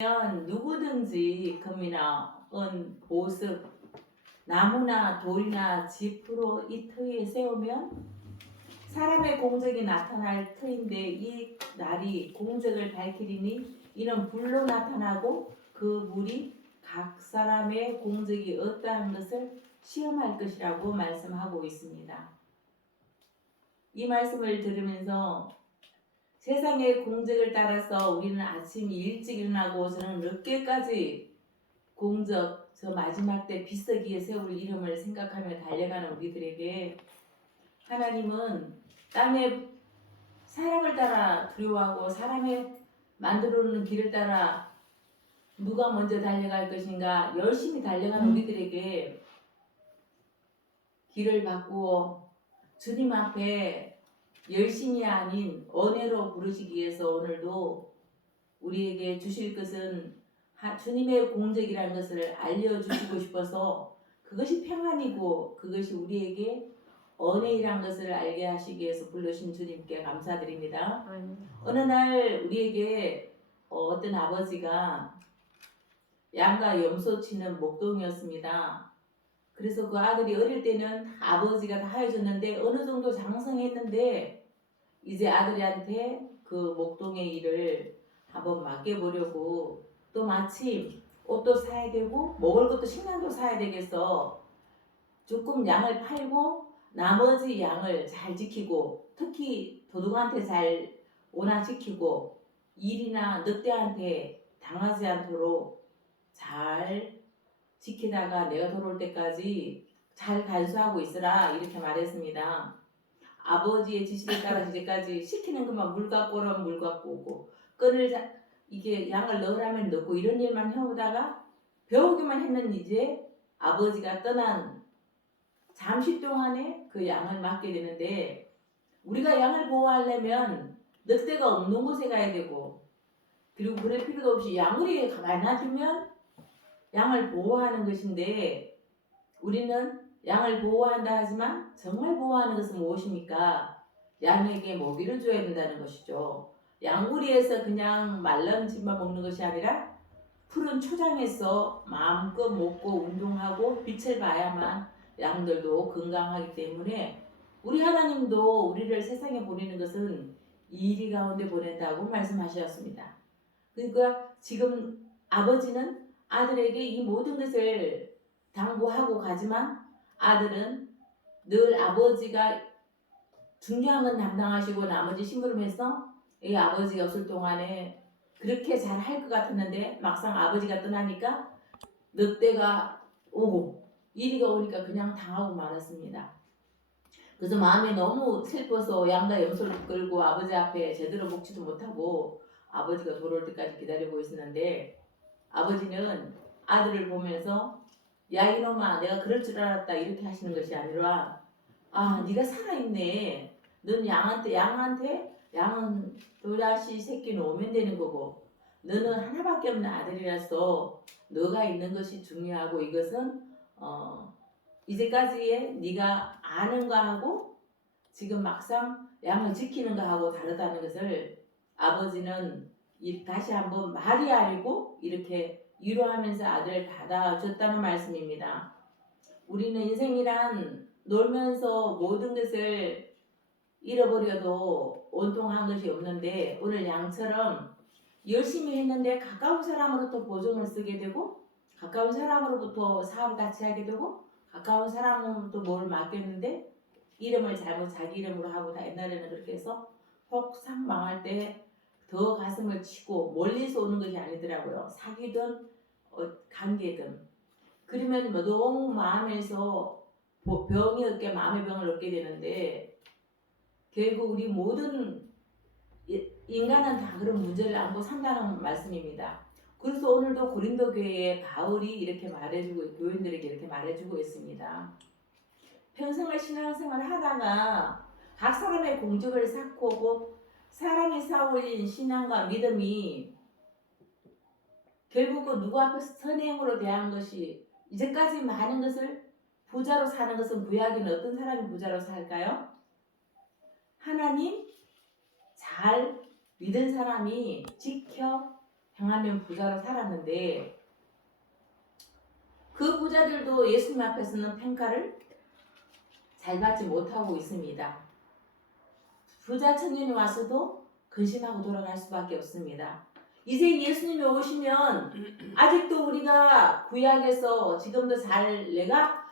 누구든지 금이나 은, 보습, 나무나 돌이나 짚으로 이 터위에 세우면 사람의 공적이 나타날 터인데 이 날이 공적을 밝히리니 이는 불로 나타나고 그 불이 각 사람의 공적이 어떠한 것을 시험할 것이라고 말씀하고 있습니다. 이 말씀을 들으면서 세상의 공적을 따라서 우리는 아침 일찍 일어나고 저는 늦게까지 공적, 저 마지막 때 비서기에 세울 이름을 생각하며 달려가는 우리들에게 하나님은 땅의 사람을 따라 두려워하고 사람의 만들어놓는 길을 따라 누가 먼저 달려갈 것인가 열심히 달려가는 우리들에게 길을 바꾸어 주님 앞에 열심이 아닌 은혜로 부르시기 위해서 오늘도 우리에게 주실 것은 주님의 공적이라는 것을 알려주시고 싶어서 그것이 평안이고 그것이 우리에게 은혜이란 것을 알게 하시기 위해서 불러주신 주님께 감사드립니다. 어느 날 우리에게 어떤 아버지가 양과 염소 치는 목동이었습니다. 그래서 그 아들이 어릴 때는 아버지가 다 하여줬는데 어느 정도 장성했는데 이제 아들한테 그 목동의 일을 한번 맡겨보려고 또 마침 옷도 사야 되고 먹을 것도 식량도 사야 되겠어. 조금 양을 팔고 나머지 양을 잘 지키고 특히 도둑한테 잘 온화시키고 일이나 늑대한테 당하지 않도록 잘 지키다가 내가 돌아올 때까지 잘 간수하고 있으라 이렇게 말했습니다. 아버지의 지시를 따라 이제까지 시키는 것만 물 갖고 오라면 물 갖고 오고 끈을 이게 양을 넣으라면 넣고 이런 일만 해오다가 배우기만 했는 이제 아버지가 떠난 잠시 동안에 그 양을 맡게 되는데 우리가 양을 보호하려면 늑대가 없는 곳에 가야 되고 그리고 그럴 필요도 없이 양우리에 가만히 놔두면 양을 보호하는 것인데 우리는 양을 보호한다 하지만 정말 보호하는 것은 무엇입니까? 양에게 먹이를 줘야 된다는 것이죠. 양우리에서 그냥 말른 집만 먹는 것이 아니라 푸른 초장에서 마음껏 먹고 운동하고 빛을 봐야만 양들도 건강하기 때문에 우리 하나님도 우리를 세상에 보내는 것은 이리 가운데 보낸다고 말씀하셨습니다. 그러니까 지금 아버지는 아들에게 이 모든 것을 당부하고 가지만 아들은 늘 아버지가 중요한 건 담당하시고 나머지 심부름해서 이 아버지가 없을 동안에 그렇게 잘 할 것 같았는데 막상 아버지가 떠나니까 늑대가 오고 이리가 오니까 그냥 당하고 말았습니다. 그래서 마음이 너무 슬퍼서 양과 염소를 끌고 아버지 앞에 제대로 먹지도 못하고 아버지가 돌아올 때까지 기다리고 있었는데 아버지는 아들을 보면서 야 이놈아 내가 그럴 줄 알았다 이렇게 하시는 것이 아니라 아 네가 살아있네. 넌 양은 또다시 새끼는 오면 되는 거고 너는 하나밖에 없는 아들이라서 너가 있는 것이 중요하고 이것은 이제까지의 네가 아는 거하고 지금 막상 양을 지키는 거하고 다르다는 것을 아버지는 다시 한번 말이 아니고 이렇게 위로하면서 아들을 받아줬다는 말씀입니다. 우리는 인생이란 놀면서 모든 것을 잃어버려도 온통한 것이 없는데 오늘 양처럼 열심히 했는데 가까운 사람으로부터 보증을 쓰게 되고 가까운 사람으로부터 사업 같이 하게 되고 가까운 사람으로부터 뭘 맡겼는데 이름을 잘못 자기 이름으로 하고 다 옛날에는 그렇게 해서 혹상 망할 때 더 가슴을 치고 멀리서 오는 것이 아니더라고요. 사귀든 관계든 그러면 뭐 너무 마음에서 병이 얻게 마음의 병을 얻게 되는데 결국 우리 모든 인간은 다 그런 문제를 안고 산다는 말씀입니다. 그래서 오늘도 고린도 교회에 바울이 이렇게 말해주고 교인들에게 이렇게 말해주고 있습니다. 평생을 신앙생활을 하다가 각 사람의 공적을 쌓고 오고 사람이 쌓아올린 신앙과 믿음이 결국은 누구 앞에서 선행으로 대한 것이 이제까지 많은 것을 부자로 사는 것은 구약에는 어떤 사람이 부자로 살까요? 하나님 잘 믿은 사람이 지켜 평안된 부자로 살았는데 그 부자들도 예수님 앞에서는 평가를 잘 받지 못하고 있습니다. 부자 청년이 와서도 근심하고 돌아갈 수밖에 없습니다. 이제 예수님이 오시면 아직도 우리가 구약에서 지금도 잘 내가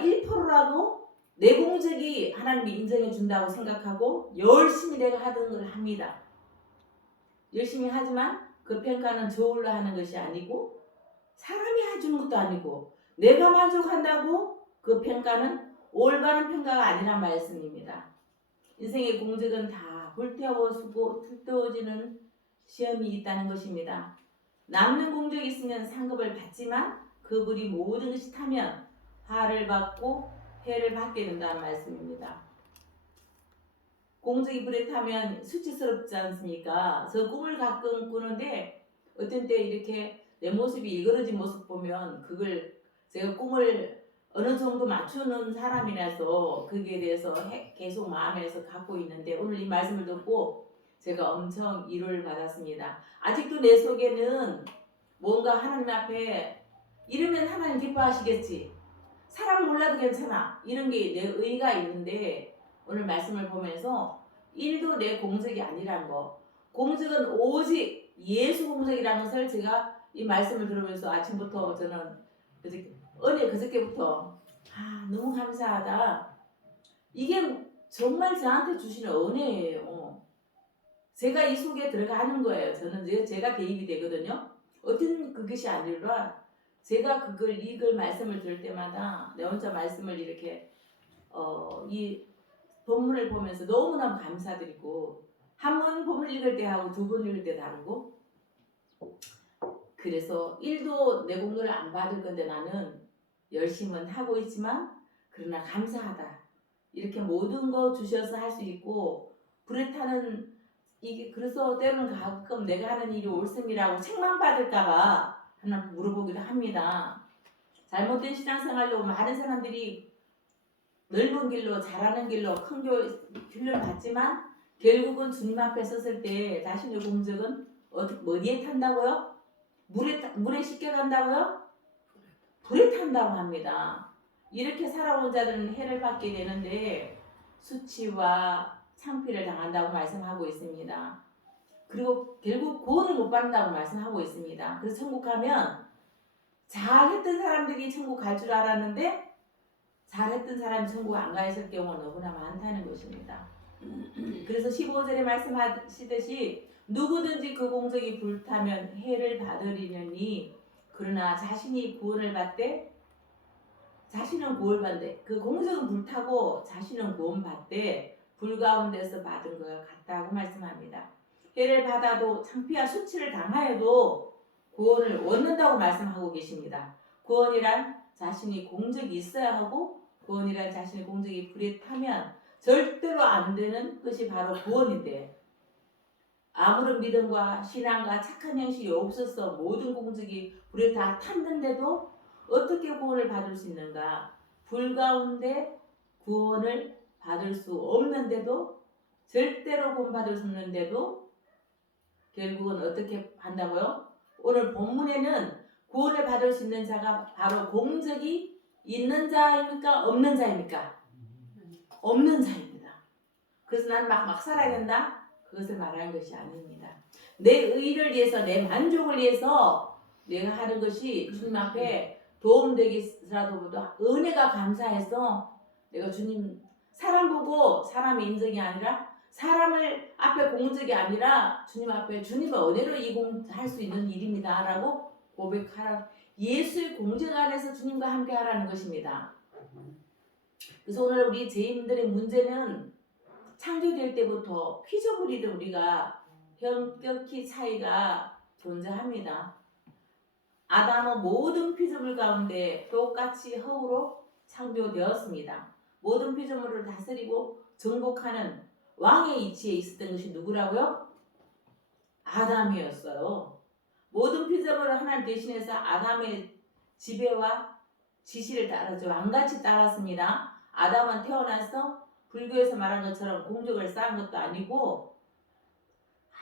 1%라도 내 공적이 하나님이 인정해 준다고 생각하고 열심히 내가 하던 걸 합니다. 열심히 하지만 그 평가는 저울로 하는 것이 아니고 사람이 해주는 것도 아니고 내가 만족한다고 그 평가는 올바른 평가가 아니란 말씀입니다. 인생의 공적은 다 불태워지는 시험이 있다는 것입니다. 남는 공적이 있으면 상급을 받지만 그 불이 모든 것이 타면 화를 받고 해를 받게 된다는 말씀입니다. 공적이 불에 타면 수치스럽지 않습니까? 저 꿈을 가끔 꾸는데 어떤 때 이렇게 내 모습이 일그러진 모습 보면 그걸 제가 꿈을 어느 정도 맞추는 사람이라서 거기에 대해서 계속 마음에서 갖고 있는데 오늘 이 말씀을 듣고 제가 엄청 위로를 받았습니다. 아직도 내 속에는 뭔가 하나님 앞에 이러면 하나님 기뻐하시겠지. 사람 몰라도 괜찮아. 이런 게 내 의가 있는데 오늘 말씀을 보면서 일도 내 공적이 아니란 거. 공적은 오직 예수 공적이라는 것을 제가 이 말씀을 들으면서 아침부터 저는 그저께부터 너무 감사하다. 이게 정말 저한테 주시는 은혜예요. 제가 이 속에 들어가는 거예요. 저는 제가 대입이 되거든요. 어떤 그것이 아니라 제가 이걸 말씀을 들을 때마다 내 혼자 말씀을 이렇게 이 본문을 보면서 너무너무 감사드리고 한 번 본문 읽을 때 하고 두 번 읽을 때 다르고 그래서 일도 내 공로를 안 받을 건데 나는 열심은 하고 있지만 그러나 감사하다. 이렇게 모든 거 주셔서 할 수 있고 불에 타는 이게 그래서 때로는 가끔 내가 하는 일이 옳음이라고 책망 받을까봐 하나 물어보기도 합니다. 잘못된 신앙생활로 많은 사람들이 넓은 길로 잘하는 길로 큰 교훈을 받지만 결국은 주님 앞에 섰을 때 자신의 공적은 어디에 탄다고요? 물에 씻겨 간다고요? 불에 탄다고 합니다. 이렇게 살아온 자들은 해를 받게 되는데 수치와 창피를 당한다고 말씀하고 있습니다. 그리고 결국 구원을 못 받는다고 말씀하고 있습니다. 그래서 천국 가면 잘했던 사람들이 천국 갈 줄 알았는데 잘했던 사람이 천국 안 가 있을 경우가 너무나 많다는 것입니다. 그래서 15절에 말씀하시듯이 누구든지 그 공적이 불타면 해를 받으리니 그러나 자신이 구원을 받되 자신은 구원받되 그 공적은 불타고 자신은 구원받되 불 가운데서 받은 것과 같다고 말씀합니다. 해를 받아도 창피와 수치를 당하여도 구원을 얻는다고 말씀하고 계십니다. 구원이란 자신이 공적이 있어야 하고 구원이란 자신의 공적이 불에 타면 절대로 안 되는 것이 바로 구원인데 아무런 믿음과 신앙과 착한 행실이 없어서 모든 공적이 불에 다 탔는데도 어떻게 구원을 받을 수 있는가? 불 가운데 구원을 받을 수 없는데도 절대로 구원받을 수 없는데도 결국은 어떻게 한다고요? 오늘 본문에는 구원을 받을 수 있는 자가 바로 공적이 있는 자입니까? 없는 자입니까? 없는 자입니다. 그래서 난 막 살아야 된다? 그것을 말하는 것이 아닙니다. 내 의를 위해서 내 만족을 위해서 내가 하는 것이 주님 앞에 도움되기라도보다 은혜가 감사해서 내가 주님 사람 보고 사람의 인정이 아니라 사람을 앞에 공적이 아니라 주님 앞에 주님의 은혜로 할 수 있는 일입니다 라고 고백하라. 예수의 공적 안에서 주님과 함께 하라는 것입니다. 그래서 오늘 우리 죄인들의 문제는 창조될 때부터 피조물이든 우리가 현격히 차이가 존재합니다. 아담은 모든 피조물 가운데 똑같이 허우로 창조되었습니다. 모든 피조물을 다스리고 정복하는 왕의 위치에 있었던 것이 누구라고요? 아담이었어요. 모든 피조물을 하나님 대신해서 아담의 지배와 지시를 따르죠. 왕같이 따랐습니다. 아담은 태어나서 불교에서 말한 것처럼 공적을 쌓은 것도 아니고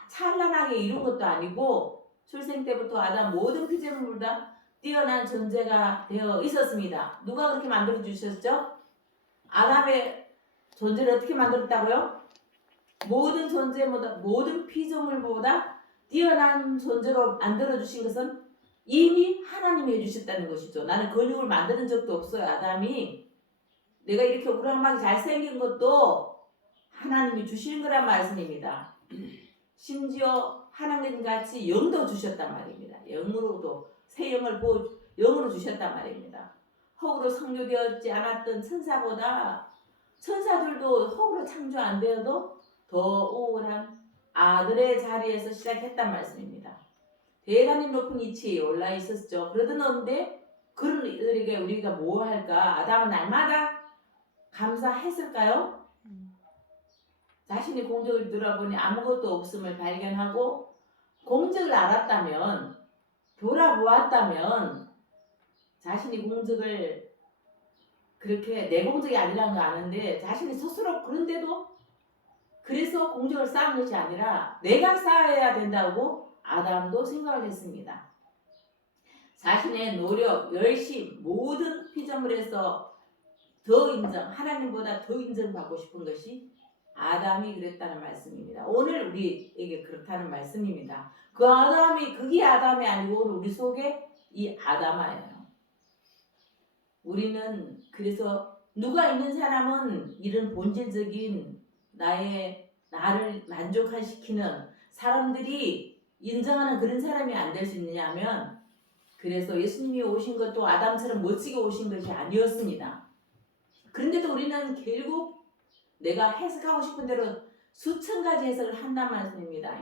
찬란하게 이룬 것도 아니고 출생 때부터 아담 모든 피조물보다 뛰어난 존재가 되어 있었습니다. 누가 그렇게 만들어 주셨죠? 아담의 존재를 어떻게 만들었다고요? 모든 존재보다, 모든 피조물보다 뛰어난 존재로 만들어 주신 것은 이미 하나님이 해주셨다는 것이죠. 나는 근육을 만드는 적도 없어요. 아담이 내가 이렇게 우람하게 잘생긴 것도 하나님이 주시는 거란 말씀입니다. 심지어 하나님 같이 영도 주셨단 말입니다. 영으로도 새 영을 영으로 주셨단 말입니다. 허구로 창조되었지 않았던 천사보다 천사들도 허구로 창조 안 되어도 더 우월한 아들의 자리에서 시작했단 말씀입니다. 대단히 높은 위치에 올라 있었죠. 그러던데 그런 이들에게 우리가 뭐 할까? 아담은 날마다 감사했을까요? 자신의 공적을 들어보니 아무것도 없음을 발견하고 공적을 알았다면, 돌아보았다면 자신이 공적을 그렇게 내 공적이 아니라는 거 아는데 자신이 스스로 그런데도 그래서 공적을 쌓은 것이 아니라 내가 쌓아야 된다고 아담도 생각을 했습니다. 자신의 노력, 열심, 모든 피조물에서 더 인정, 하나님보다 더 인정받고 싶은 것이 아담이 그랬다는 말씀입니다. 오늘 우리에게 그렇다는 말씀입니다. 그 아담이 그게 아담이 아니고 우리 속에 이 아담아예요. 우리는 그래서 누가 있는 사람은 이런 본질적인 나를 만족시키는 사람들이 인정하는 그런 사람이 안 될 수 있느냐면 그래서 예수님이 오신 것도 아담처럼 멋지게 오신 것이 아니었습니다. 그런데도 우리는 결국 내가 해석하고 싶은 대로 수천 가지 해석을 한단 말씀입니다.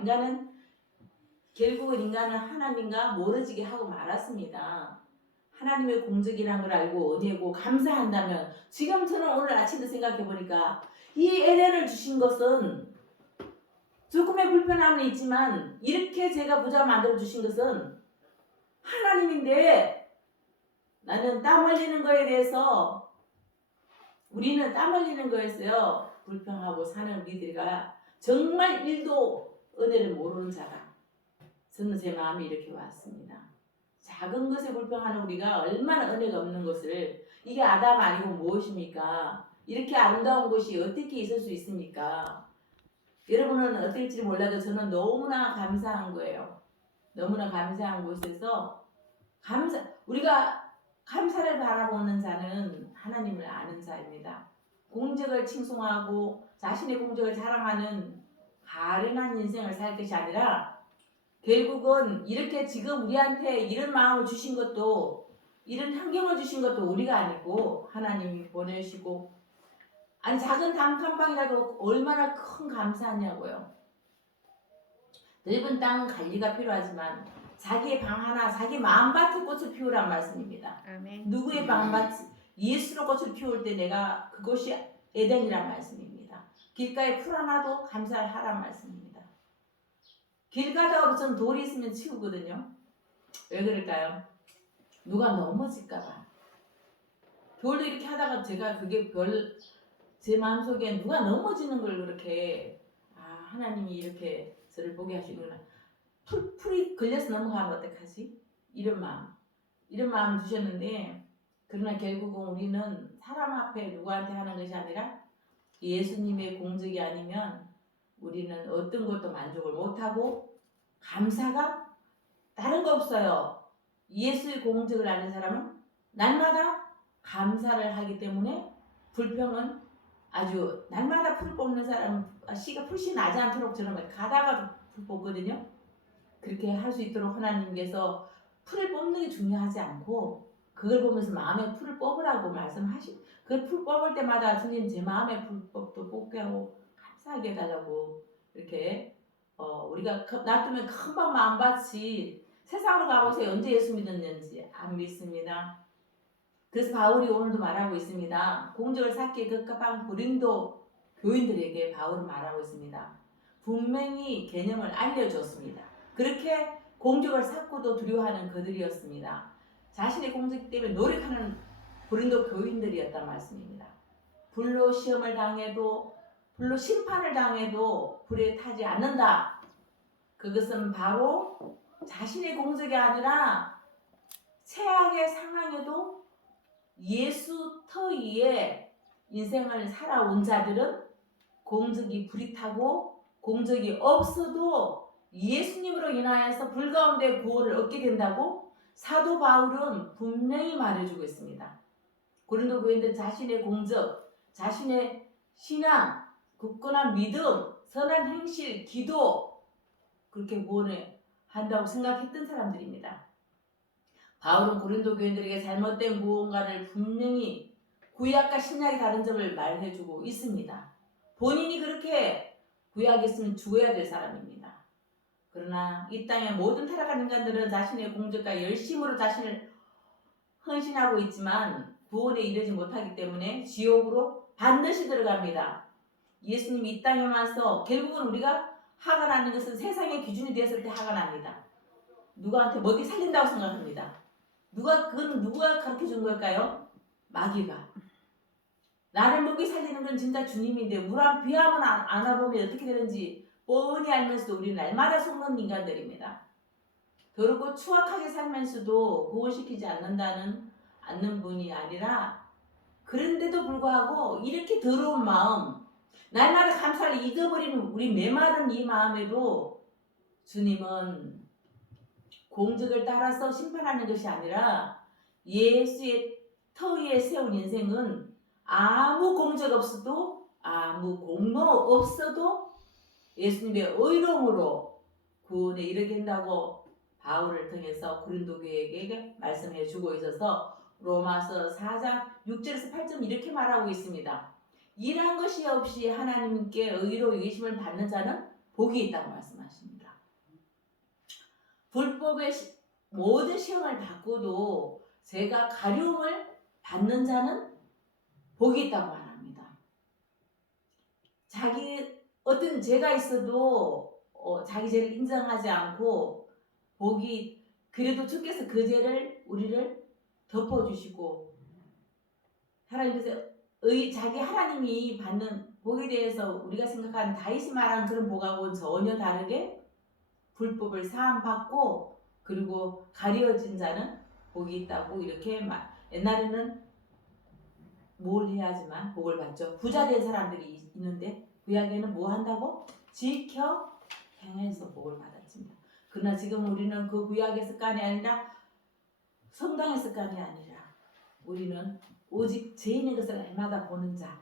결국은 인간은 하나님과 멀어지게 하고 말았습니다. 하나님의 공적이라는 걸 알고 은혜고 감사한다면 지금 저는 오늘 아침에 생각해 보니까 이 에덴을 주신 것은 조금의 불편함은 있지만 이렇게 제가 부자 만들어 주신 것은 하나님인데 나는 땀 흘리는 거에 대해서 우리는 땀 흘리는 거에서요 불평하고 사는 우리들이가 정말 일도 은혜를 모르는 자다. 저는 제 마음이 이렇게 왔습니다. 작은 것에 불평하는 우리가 얼마나 은혜가 없는 것을 이게 아담 아니고 무엇입니까? 이렇게 아름다운 것이 어떻게 있을 수 있습니까? 여러분은 어떨지 몰라도 저는 너무나 감사한 거예요. 너무나 감사한 곳에서 우리가 감사를 바라보는 자는 하나님을 아는 자입니다. 공적을 칭송하고 자신의 공적을 자랑하는 가련한 인생을 살 것이 아니라 결국은 이렇게 지금 우리한테 이런 마음을 주신 것도 이런 환경을 주신 것도 우리가 아니고 하나님이 보내시고 아니 작은 단칸방이라도 얼마나 큰 감사하냐고요. 넓은 땅 관리가 필요하지만 자기의 방 하나 자기 마음밭의 꽃을 피우란 말씀입니다. 아멘. 누구의 마음밭 예수로 꽃을 피울 때 내가 그것이 에덴이란 말씀입니다. 길가에 풀 하나도 감사를 하란 말씀입니다. 길 가다가 저는 돌이 있으면 치우거든요. 왜 그럴까요? 누가 넘어질까봐. 돌도 이렇게 하다가 제가 그게 제 마음속에 누가 넘어지는 걸 그렇게 하나님이 이렇게 저를 보게 하시구나. 풀이 걸려서 넘어가면 어떡하지? 이런 마음을 주셨는데 그러나 결국은 우리는 사람 앞에 누구한테 하는 것이 아니라 예수님의 공적이 아니면 우리는 어떤 것도 만족을 못하고 감사가 다른 거 없어요. 예수의 공적을 아는 사람은 날마다 감사를 하기 때문에 불평은 아주 날마다 풀 뽑는 사람은 씨가 풀씨 나지 않도록 저는 가다가 풀 뽑거든요. 그렇게 할 수 있도록 하나님께서 풀을 뽑는 게 중요하지 않고 그걸 보면서 마음에 풀을 뽑으라고 그 풀 뽑을 때마다 주님 제 마음의 풀법도 뽑게 하고 감사하게 해달라고 이렇게 우리가 놔두면 금방 마음밭이 세상으로 가보세요. 언제 예수 믿었는지 안 믿습니다. 그래서 바울이 오늘도 말하고 있습니다. 공적을 쌓기에 급급한 고린도 교인들에게 바울은 말하고 있습니다. 분명히 개념을 알려줬습니다. 그렇게 공적을 쌓고도 두려워하는 그들이었습니다. 자신의 공적 때문에 노력하는 고린도 교인들이었단 말씀입니다. 불로 시험을 당해도 불로 심판을 당해도 불에 타지 않는다. 그것은 바로 자신의 공적이 아니라 최악의 상황에도 예수 터위에 인생을 살아온 자들은 공적이 불이 타고 공적이 없어도 예수님으로 인하여서 불가운데 구원을 얻게 된다고 사도 바울은 분명히 말해주고 있습니다. 고린도 교인들 자신의 공적, 자신의 신앙, 굳건한 믿음, 선한 행실, 기도 그렇게 구원을 한다고 생각했던 사람들입니다. 바울은 고린도 교인들에게 잘못된 구원관을 분명히 구약과 신약의 다른 점을 말해주고 있습니다. 본인이 그렇게 구약에 있으면 죽어야 될 사람입니다. 그러나 이 땅의 모든 타락한 인간들은 자신의 공적과 열심으로 자신을 헌신하고 있지만 구원에 이르지 못하기 때문에 지옥으로 반드시 들어갑니다. 예수님이 이 땅에 와서 결국은 우리가 화가 나는 것은 세상의 기준이 되었을 때 화가 납니다. 누구한테 먹이 살린다고 생각합니다. 그건 누가 가르쳐 준 걸까요? 마귀가. 나를 먹이 살리는 건 진짜 주님인데 물한 비 한번 안 와보면 어떻게 되는지 뻔히 알면서도 우리는 날마다 속는 인간들입니다. 더럽고 추악하게 살면서도 구원시키지 않는 분이 아니라 그런데도 불구하고 이렇게 더러운 마음 날마다 감사를 잊어버리는 우리 메마른 이 마음에도 주님은 공적을 따라서 심판하는 것이 아니라 예수의 터 위에 세운 인생은 아무 공적 없어도 아무 공로 없어도 예수님의 의로움으로 구원에 이르게 된다고 바울을 통해서 고린도 교회에게 말씀해 주고 있어서 로마서 4장 6절에서 8절 이렇게 말하고 있습니다. 일한 것이 없이 하나님께 의로 여기심을 받는 자는 복이 있다고 말씀하십니다. 불법의 모든 시험을 받고도 제가 가려움을 받는 자는 복이 있다고 말합니다. 어떤 죄가 있어도 자기 죄를 인정하지 않고 복이 그래도 주께서 그 죄를 우리를 덮어주시고 하나님께서 자기 하나님이 받는 복에 대해서 우리가 생각하는 다윗이 말한 그런 복하고는 전혀 다르게 불법을 사함받고 그리고 가려진 자는 복이 있다고 이렇게 옛날에는 뭘 해야지만 복을 받죠. 부자 된 사람들이 있는데 구약에는 뭐 한다고? 지켜 행해서 복을 받았습니다. 그러나 지금 우리는 그 구약의 습관이 아니라 성당의 습관이 아니라 우리는 오직 죄인의 것을 날마다 보는 자,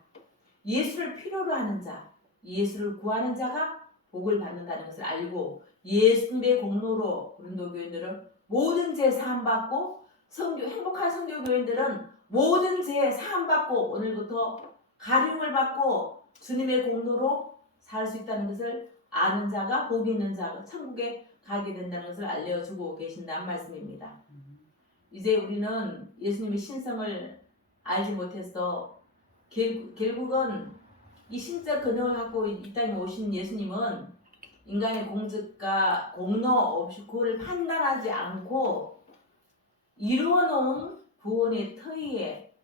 예수를 필요로 하는 자, 예수를 구하는 자가 복을 받는다는 것을 알고 예수님의 공로로 고린도 교인들은 모든 죄 사함받고 행복한 선교 교인들은 모든 죄 사함받고 오늘부터 가림을 받고 주님의 공로로 살 수 있다는 것을 아는 자가 복 있는 자가 천국에 가게 된다는 것을 알려주고 계신다는 말씀입니다. 이제 우리는 예수님의 신성을 알지 못해서 결국은 이 신적 근원을 갖고 이 땅에 오신 예수님은 인간의 공적과 공로 없이 그를 판단하지 않고 이루어놓은 구원의 터위에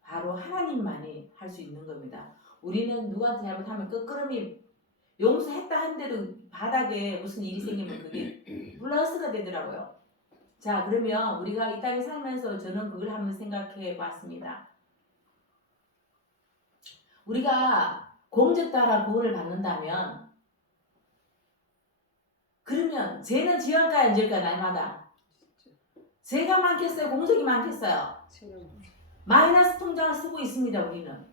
바로 하나님만이 할 수 있는 겁니다. 우리는 누구한테 잘못하면 끄끄름이 용서했다 한데도 바닥에 무슨 일이 생기면 그게 플러스가 되더라고요. 자, 그러면 우리가 이 땅에 살면서 저는 그걸 한번 생각해 봤습니다. 우리가 공적 따라 구원을 받는다면 그러면 죄는 지을까요 안 지을까요? 날마다 죄가 많겠어요? 공적이 많겠어요? 마이너스 통장을 쓰고 있습니다. 우리는.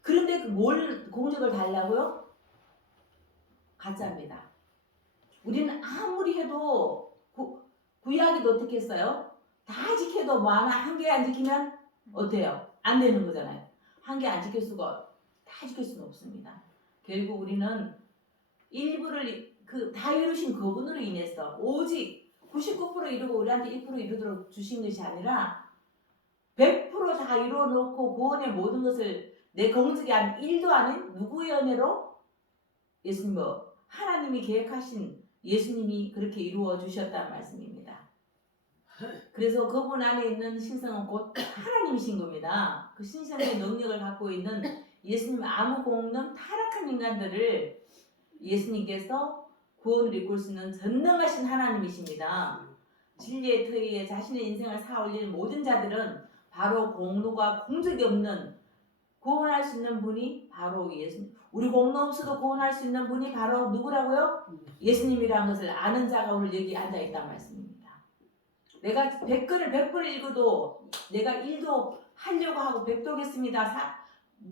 그런데 뭘 공적을 달라고요? 가짜입니다. 우리는 아무리 해도 구약에도 어떻게 했어요? 다 지켜도 뭐 하나 한 개 안 지키면 어때요? 안 되는 거잖아요. 한 개 안 지킬 수가 다 지킬 수는 없습니다. 결국 우리는 일부를 다 이루신 그분으로 인해서 오직 99% 이루고 우리한테 1% 이루도록 주신 것이 아니라 100% 다 이루어놓고 구원의 모든 것을 내 공적이 아닌 1도 아닌 누구의 은혜로 예수님 하나님이 계획하신 예수님이 그렇게 이루어 주셨다는 말씀입니다. 그래서 그분 안에 있는 신성은 곧 하나님이신 겁니다. 그 신성의 능력을 갖고 있는 예수님 아무 공없는 타락한 인간들을 예수님께서 구원을 이끌 수 있는 전능하신 하나님이십니다. 진리의 터에 자신의 인생을 쌓아올리는 모든 자들은 바로 공로가 공적이 없는 구원할 수 있는 분이 바로 예수님. 우리 공로 없어도 구원할 수 있는 분이 바로 누구라고요? 예수님이라는 것을 아는 자가 오늘 여기 앉아있단 말씀입니다. 내가 100권을 100번 읽어도 내가 1도 하려고 하고 100도 하겠습니다.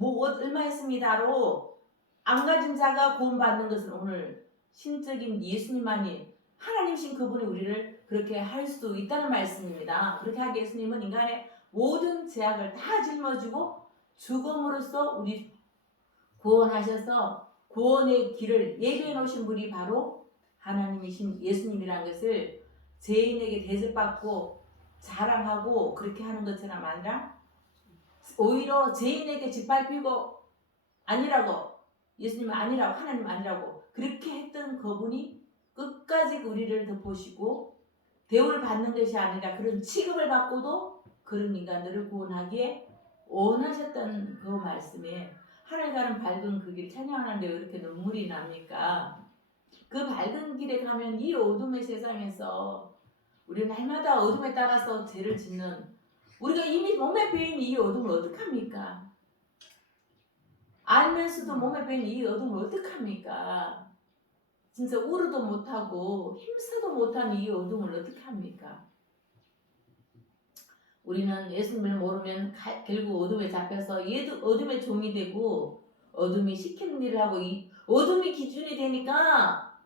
얼마 했습니다로 안 가진 자가 구원받는 것은 오늘 신적인 예수님만이 하나님신 그분이 우리를 그렇게 할 수 있다는 말씀입니다. 그렇게 하기 예수님은 인간의 모든 죄악을 다 짊어지고 죽음으로써 우리 구원하셔서 구원의 길을 예비해 놓으신 분이 바로 하나님이신 예수님이라는 것을 죄인에게 대접받고 자랑하고 그렇게 하는 것처럼 아니라 오히려 죄인에게 짓밟히고 아니라고 예수님은 아니라고 하나님 아니라고 그렇게 했던 그분이 끝까지 우리를 덮으시고 대우를 받는 것이 아니라 그런 취급을 받고도 그런 인간들을 구원하기에 원하셨던 그 말씀에 하늘 가는 밝은 그 길 찬양하는데 왜 이렇게 눈물이 납니까? 그 밝은 길에 가면 이 어둠의 세상에서 우리 날마다 어둠에 따라서 죄를 짓는 우리가 이미 몸에 배인 이 어둠을 어떡합니까? 알면서도 몸에 배인 이 어둠을 어떡합니까? 진짜 울어도 못하고 힘써도 못하는 이 어둠을 어떡합니까? 우리는 예수님을 모르면 결국 어둠에 잡혀서 어둠의 종이 되고 어둠이 시키는 일을 하고 이 어둠이 기준이 되니까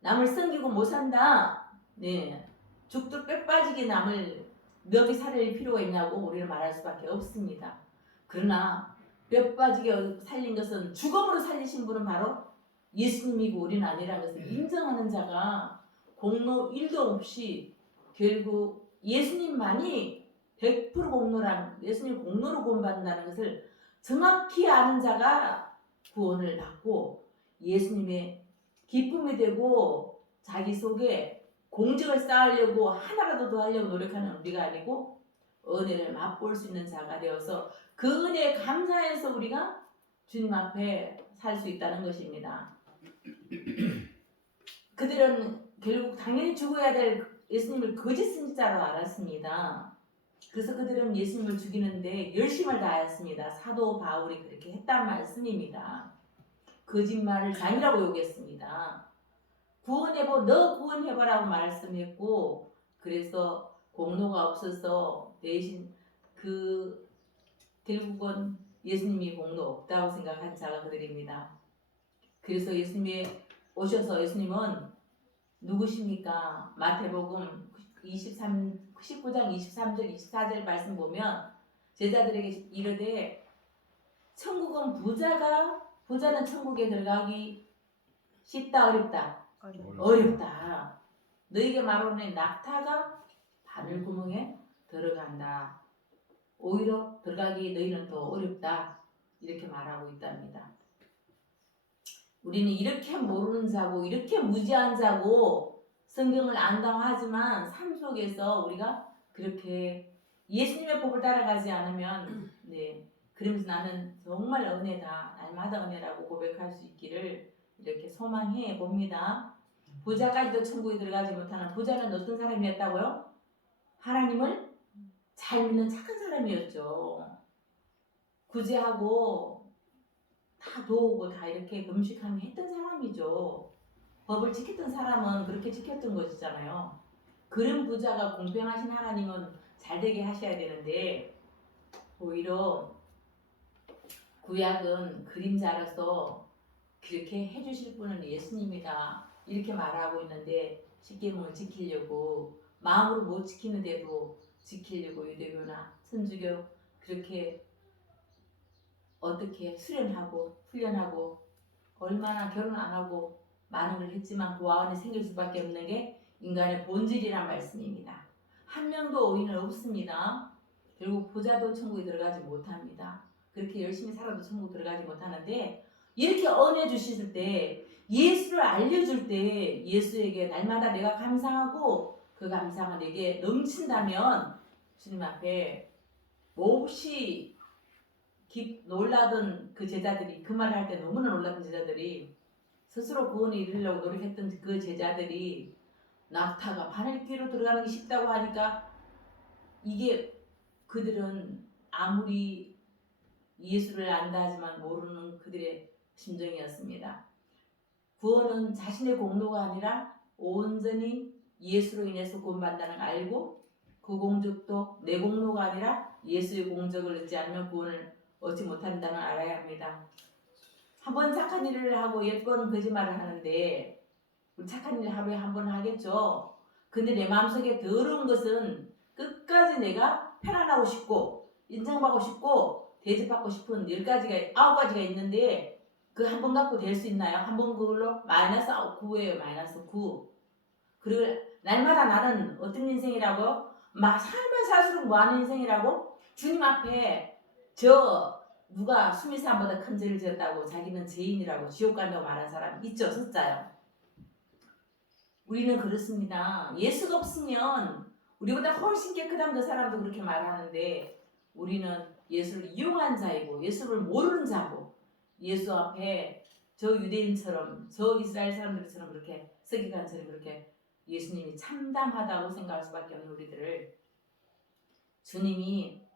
남을 섬기고 못 산다. 네, 죽도 뼈 빠지게 남을 명이 살릴 필요가 있냐고 우리는 말할 수밖에 없습니다. 그러나 뼈 빠지게 살린 것은 죽음으로 살리신 분은 바로 예수님이고 우리는 아니라는 것을 인정하는 자가 공로 1도 없이 결국 예수님만이 100% 공로란 예수님 공로로 구원받는다는 것을 정확히 아는 자가 구원을 받고 예수님의 기쁨이 되고 자기 속에 공적을 쌓으려고 하나라도 더 하려고 노력하는 우리가 아니고 은혜를 맛볼 수 있는 자가 되어서 그 은혜에 감사해서 우리가 주님 앞에 살 수 있다는 것입니다. 그들은 결국 당연히 죽어야 될 예수님을 거짓 선지자로 알았습니다. 그래서 그들은 예수님을 죽이는데 열심을 다했습니다. 사도 바울이 그렇게 했단 말씀입니다. 거짓말을 장이라고 여겼습니다. 너 구원해봐라고 말씀했고 그래서 공로가 없어서 대신 결국은 예수님이 공로 없다고 생각한 자가 그들입니다. 그래서 예수님이 오셔서 예수님은 누구십니까? 마태복음 19장 23절 24절 말씀 보면 제자들에게 이르되 천국은 부자는 천국에 들어가기 쉽다 어렵다? 어렵다. 너희에게 말하노니 낙타가 바늘구멍에 들어간다. 오히려 들어가기 너희는 더 어렵다. 이렇게 말하고 있답니다. 우리는 이렇게 모르는 자고 이렇게 무지한 자고 성경을 안다고 하지만 삶 속에서 우리가 그렇게 예수님의 법을 따라가지 않으면 그러면서 나는 정말 은혜다. 날마다 은혜라고 고백할 수 있기를 이렇게 소망해 봅니다. 부자까지도 천국에 들어가지 못하는 부자는 어떤 사람이었다고요? 하나님을 잘 믿는 착한 사람이었죠. 구제하고 다 도우고 다 이렇게 금식하며 했던 사람이죠. 법을 지켰던 사람은 그렇게 지켰던 것이잖아요. 그런 부자가 공평하신 하나님은 잘되게 하셔야 되는데 오히려 구약은 그림자로서 그렇게 해주실 분은 예수님이다 이렇게 말하고 있는데 십계명을 지키려고 마음으로 못 지키는데도 지키려고 유대교나 천주교 그렇게 어떻게 수련하고 훈련하고 얼마나 결혼 안 하고 많은 걸 했지만 그 아원이 생길 수밖에 없는 게 인간의 본질이란 말씀입니다. 한 명도 의인은 없습니다. 결국 부자도 천국에 들어가지 못합니다. 그렇게 열심히 살아도 천국 들어가지 못하는데 이렇게 은혜 주실 때 예수를 알려줄 때 예수에게 날마다 내가 감사하고 그 감사가 내게 넘친다면 주님 앞에 몹시 놀라던 그 제자들이 그 말을 할 때 너무나 놀랐던 제자들이 스스로 구원을 이루려고 노력했던 그 제자들이 낙타가 바늘 귀로 들어가는 게 쉽다고 하니까 이게 그들은 아무리 예수를 안다 하지만 모르는 그들의 심정이었습니다. 구원은 자신의 공로가 아니라 온전히 예수로 인해서 구원받는다는 걸 알고 그 공적도 내 공로가 아니라 예수의 공적을 얻지 않으면 구원을 얻지 못한다는 걸 알아야 합니다. 한 번 착한 일을 하고 10번 거짓말을 하는데 우리 착한 일 하루에 한 번 하겠죠. 근데 내 마음속에 더러운 것은 끝까지 내가 편안하고 싶고 인정받고 싶고 대접받고 싶은 10가지가 9가지가 있는데 그 한 번 갖고 될 수 있나요? 한 번 그걸로 마이너스 9예요. 마이너스 9. 그리고 날마다 나는 어떤 인생이라고? 막 살면 살수록 뭐하는 인생이라고? 주님 앞에 누가 수미산보다 큰 죄를 지었다고 자기는 죄인이라고 지옥 간다고 말하는 사람 있죠? 진짜요? 우리는 그렇습니다. 예수가 없으면 우리보다 훨씬 깨끗한 그 사람도 그렇게 말하는데 우리는 예수를 이용한 자이고 예수를 모르는 자고 예수 앞에 저 유대인처럼 저 이스라엘 사람들처럼 그렇게 서기관처럼 그렇게 예수님이 참담하다고 생각할 수밖에 없는 우리들을 주님이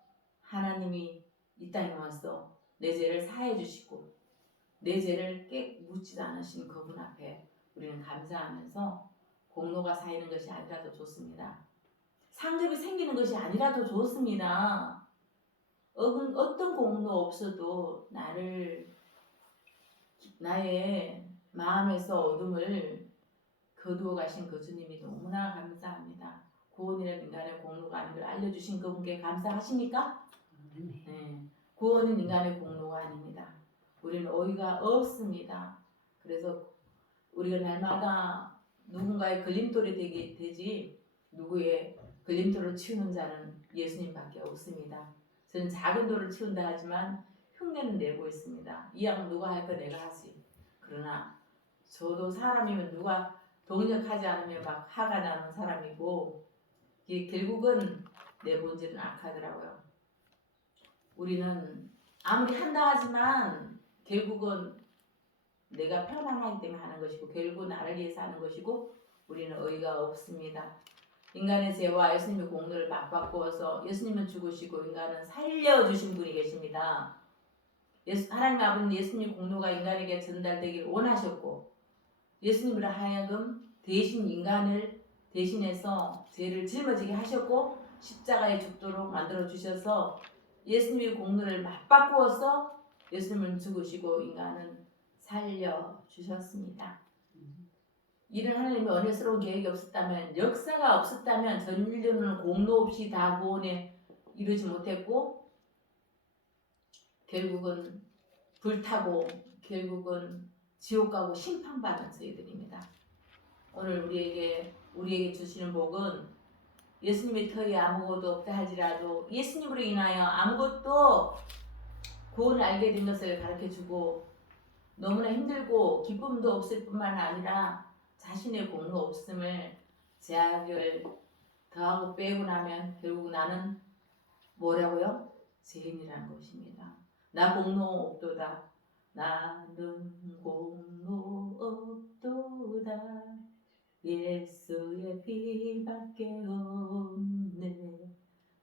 하나님이 이 땅에 와서 내 죄를 사해 주시고 내 죄를 묻지도 않으신 그분 앞에 우리는 감사하면서 공로가 쌓이는 것이 아니라도 좋습니다. 상급이 생기는 것이 아니라도 좋습니다. 어떤 공로 없어도 나의 마음에서 어둠을 거두어 가신 그 주님이 너무나 감사합니다. 구원이라는 인간의 공로가 아닌 걸 알려주신 그분께 감사하십니까? 네. 구원은 인간의 공로가 아닙니다. 우리는 어이가 없습니다. 그래서 우리가 날마다 누군가의 걸림돌이 되지 누구의 걸림돌을 치우는 자는 예수님밖에 없습니다. 저는 작은 돌을 치운다 하지만 흉내는 내고 있습니다. 이 양 누가 할 거 내가 하지. 그러나 저도 사람이면 누가 동력하지 않으면 막 화가 나는 사람이고 결국은 내 본질은 악하더라고요. 우리는 아무리 한다 하지만 결국은 내가 편안하기 때문에 하는 것이고 결국 나를 위해서 하는 것이고 우리는 의의가 없습니다. 인간의 죄와 예수님의 공로를 맞바꾸어서 예수님은 죽으시고 인간은 살려주신 분이 계십니다. 하나님 아버지는 예수님의 공로가 인간에게 전달되기를 원하셨고 예수님으로 하여금 대신 인간을 대신해서 죄를 짊어지게 하셨고 십자가에 죽도록 만들어 주셔서 예수님의 공로를 맞바꾸어서 예수님은 죽으시고 인간은 살려주셨습니다. 이런 하나님의 은혜스러운 계획이 없었다면 역사가 없었다면 전 인류는 공로 없이 다 구원에 이루지 못했고 결국은 불타고 결국은 지옥 가고 심판받은 저희들입니다. 오늘 우리에게 주시는 복은 예수님의 터에 아무것도 없다 할지라도 예수님으로 인하여 아무것도 구원을 알게 된 것을 가르쳐주고 너무나 힘들고 기쁨도 없을 뿐만 아니라 자신의 공로 없음을 제약을 더하고 빼고 나면 결국 나는 뭐라고요? 죄인이라는 것입니다. 나 공로 없도다. 나는 공로 없도다. 예수의 피밖에 없네.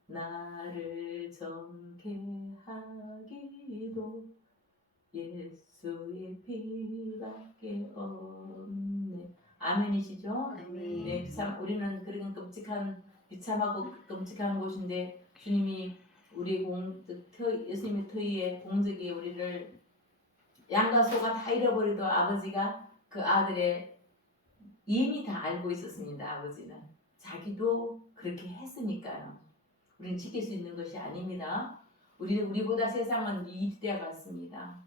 나를 정케 하기도 예수의 피밖에 없네. 아멘이시죠? 아멘. 네, 참 우리는 그런 비참하고 끔찍한 곳인데 주님이 우리 예수님의 터위에 공적이 우리를 양과 소가 다 잃어버리도 아버지가 그 아들의 이미 다 알고 있었습니다. 아버지는 자기도 그렇게 했으니까요. 우리는 지킬 수 있는 것이 아닙니다. 우리보다 세상은 이때와 같습니다.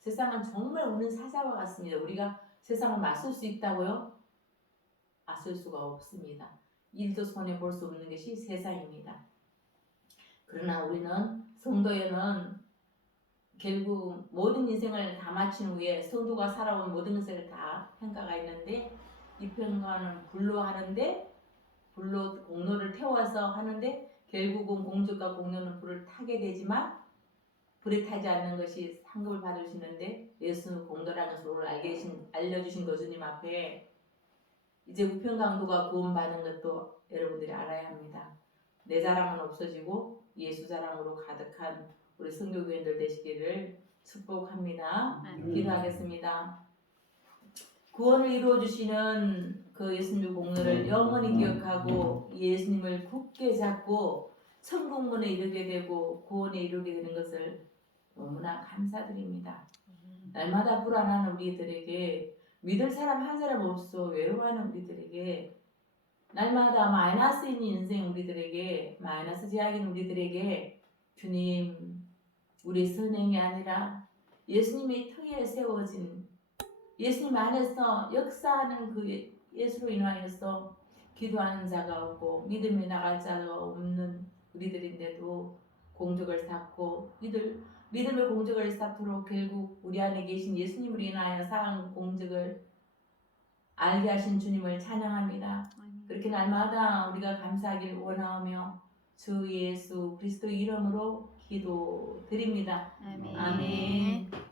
세상은 정말 우리는 사자와 같습니다. 우리가 세상을 맞설 수 있다고요? 맞설 수가 없습니다. 일도 손에 볼 수 없는 것이 세상입니다. 그러나 우리는 성도에는 결국 모든 인생을 다 마친 후에 성도가 살아온 모든 것을 다 평가가 있는데 이 평가는 불로 공로를 태워서 하는데 결국은 공적과 공로는 불을 타게 되지만 불에 타지 않는 것이 상급을 받으시는데 예수 공로라는 것을 오늘 알려주신 거 주님 앞에 이제 우편강도가 구원받은 것도 여러분들이 알아야 합니다. 내 자랑은 없어지고 예수 자랑으로 가득한 우리 성교교인들 되시기를 축복합니다. 기도하겠습니다. 구원을 이루어주시는 그 예수님의 공로를 영원히 기억하고 예수님을 굳게 잡고 천국문에 이르게 되고 구원에 이르게 되는 것을 너무나 감사드립니다. 날마다 불안한 우리들에게 믿을 사람 한 사람 없어 외로워하는 우리들에게 날마다 마이너스인 인생 우리들에게 마이너스 제약인 우리들에게 주님 우리 선행이 아니라 예수님의 터에 세워진 예수님 안에서 역사하는 그 예수로 인하여서 기도하는 자가 없고 믿음에 나갈 자가 없는 우리들인데도 공적을 쌓고 믿음의 공적을 쌓도록 결국 우리 안에 계신 예수님으로 인하여 쌓은 공적을 알게 하신 주님을 찬양합니다. 그렇게 날마다 우리가 감사하기를 원하오며 주 예수 그리스도 이름으로 기도드립니다. 아멘.